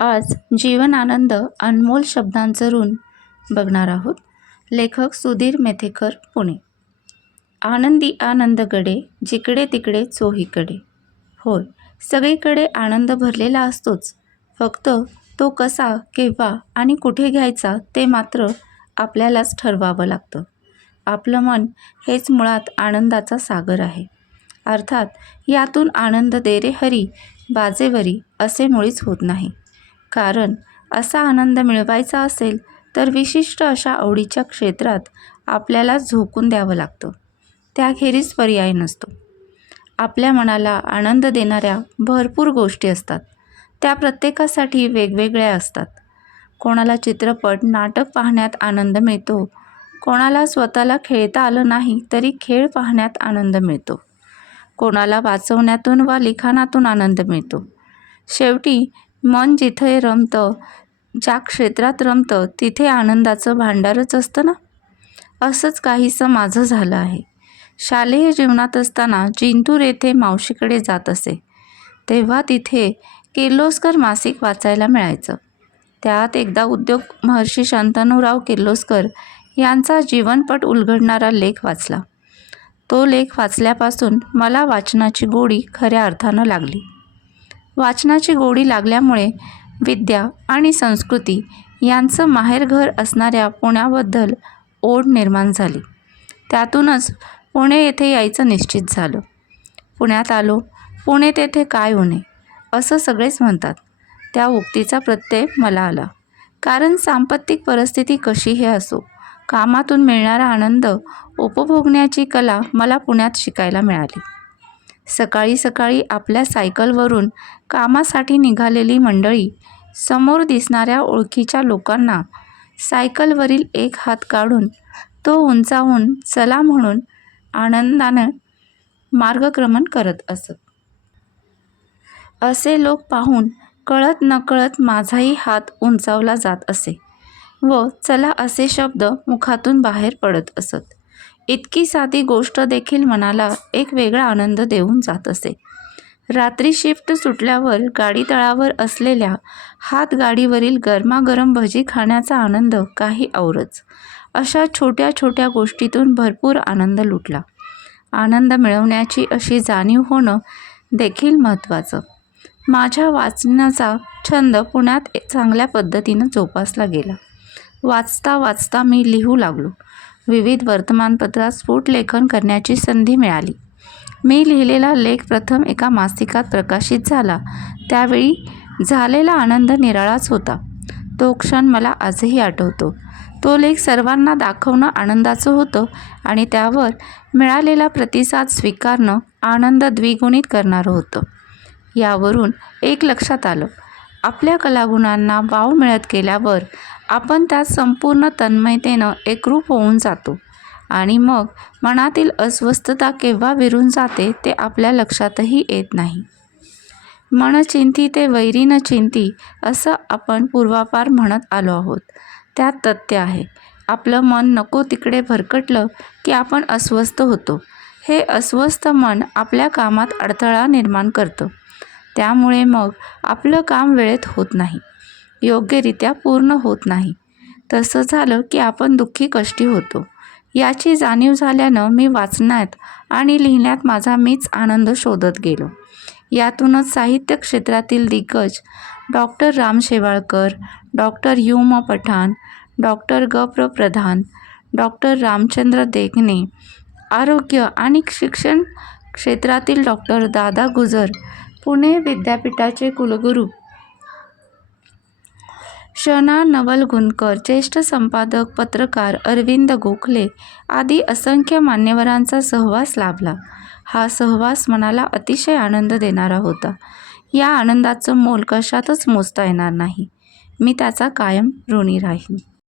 आज जीवन आनंद अनमोल शब्दांचं ऋण बघणार आहोत. लेखक सुधीर मेथेकर पुणे. आनंदी आनंद गडे जिकडे तिकडे चोहीकडे. होय सगळीकडे आनंद भरलेला असतोच. फक्त तो कसा केव्हा आणि कुठे घ्यायचा ते मात्र आपल्यालाच ठरवावं लागतं. आपलं मन हेच मुळात आनंदाचा सागर आहे. अर्थात यातून आनंद दे रे हरी बाजेवरी असे मुळीच होत नाही. कारण असा आनंद मिळवायचा असेल तर विशिष्ट अशा आवडीच्या क्षेत्रात आपल्याला झोकून द्यावं लागतं. त्याखेरीज पर्याय नसतो. आपल्या मनाला आनंद देणाऱ्या भरपूर गोष्टी असतात. त्या प्रत्येकासाठी वेगवेगळ्या असतात. कोणाला चित्रपट नाटक पाहण्यात आनंद मिळतो. कोणाला स्वतःला खेळता आलं नाही तरी खेळ पाहण्यात आनंद मिळतो. कोणाला वाचवण्यातून वा लिखाणातून आनंद मिळतो. शेवटी मन जिथे रमतं ज्या क्षेत्रात रमतं तिथे आनंदाचं भांडारच असतं ना? असंच काहीसं माझं झालं आहे. शालेय जीवनात असताना जिंतूर येथे मावशीकडे जात असे. तेव्हा तिथे किर्लोस्कर मासिक वाचायला मिळायचं. त्यात एकदा उद्योग महर्षी शांतनुराव किर्लोस्कर यांचा जीवनपट उलगडणारा लेख वाचला. तो लेख वाचल्यापासून मला वाचनाची गोडी खऱ्या अर्थानं लागली. वाचनाची गोडी लागल्यामुळे विद्या आणि संस्कृती यांचं माहेरघर असणाऱ्या पुण्याबद्दल ओढ निर्माण झाली. त्यातूनच पुणे येथे यायचं निश्चित झालं. पुण्यात आलो पुणे तेथे काय होणे असं सगळेच म्हणतात. त्या उक्तीचा प्रत्यय मला आला. कारण सांपत्तिक परिस्थिती कशीही असो कामातून मिळणारा आनंद उपभोगण्याची कला मला पुण्यात शिकायला मिळाली. सकाळी सकाळी आपल्या सायकलवरून कामासाठी निघालेली मंडळी समोर दिसणाऱ्या ओळखीच्या लोकांना सायकलवरील एक हात काढून तो उंचावून चला म्हणून आनंदानं मार्गक्रमण करत असत. असे लोक पाहून कळत नकळत माझाही हात उंचावला जात असे व चला असे शब्द मुखातून बाहेर पडत असत. इतकी साधी गोष्ट देखील मनाला एक वेगळा आनंद देऊन जात असे. रात्री शिफ्ट सुटल्यावर गाडी तळावर असलेल्या हातगाडीवरील गरमागरम भजी खाण्याचा आनंद काही औरच. अशा छोट्या छोट्या गोष्टीतून भरपूर आनंद लुटला. आनंद मिळवण्याची अशी जाणीव होणं देखील महत्त्वाचं. माझ्या वाचण्याचा छंद पुण्यात चांगल्या पद्धतीनं जोपासला गेला. वाचता वाचता मी लिहू लागलो. विविध वर्तमानपत्रात स्फुटलेखन करण्याची संधी मिळाली. मी लिहिलेला लेख प्रथम एका मासिकात प्रकाशित झाला. त्यावेळी झालेला आनंद निराळाच होता. तो क्षण मला आजही आठवतो. तो लेख सर्वांना दाखवणं आनंदाचं होतं आणि त्यावर मिळालेला प्रतिसाद स्वीकारणं आनंद द्विगुणित करणारं होतं. यावरून एक लक्षात आलं. आपल्या कलागुणांना वाव मिळत गेल्यावर आपण त्यात संपूर्ण तन्मयतेनं एकरूप होऊन जातो. आणि मग मनातील अस्वस्थता केव्हा विरून जाते ते आपल्या लक्षातही येत नाही. मन चिंती ते वैरी न चिंती असं आपण पूर्वापार म्हणत आलो आहोत. त्यात तथ्य आहे. आपलं मन नको तिकडे भरकटलं की आपण अस्वस्थ होतो. हे अस्वस्थ मन आपल्या कामात अडथळा निर्माण करतं. त्यामुळे मग आपलं काम वेळेत होत नाही. योग्यरित्या पूर्ण होत नाही. तसं झालं की आपण दुःखी कष्टी होतो. याची जाणीव झाल्यानं मी वाचण्यात आणि लिहिण्यात माझा मीच आनंद शोधत गेलो. यातूनच साहित्य क्षेत्रातील दिग्गज डॉक्टर राम शेवाळकर डॉक्टर युम पठाण डॉक्टर गप्र प्रधान डॉक्टर रामचंद्र देखणे आरोग्य आणि शिक्षण क्षेत्रातील डॉक्टर दादा गुजर पुणे विद्यापीठाचे कुलगुरू. शना नवलगुणकर ज्येष्ठ संपादक पत्रकार अरविंद गोखले आदी असंख्य मान्यवरांचा सहवास लाभला. हा सहवास मनाला अतिशय आनंद देणारा होता. या आनंदाचं मोल कशातच मोजता येणार नाही. मी त्याचा कायम ऋणी राहीन.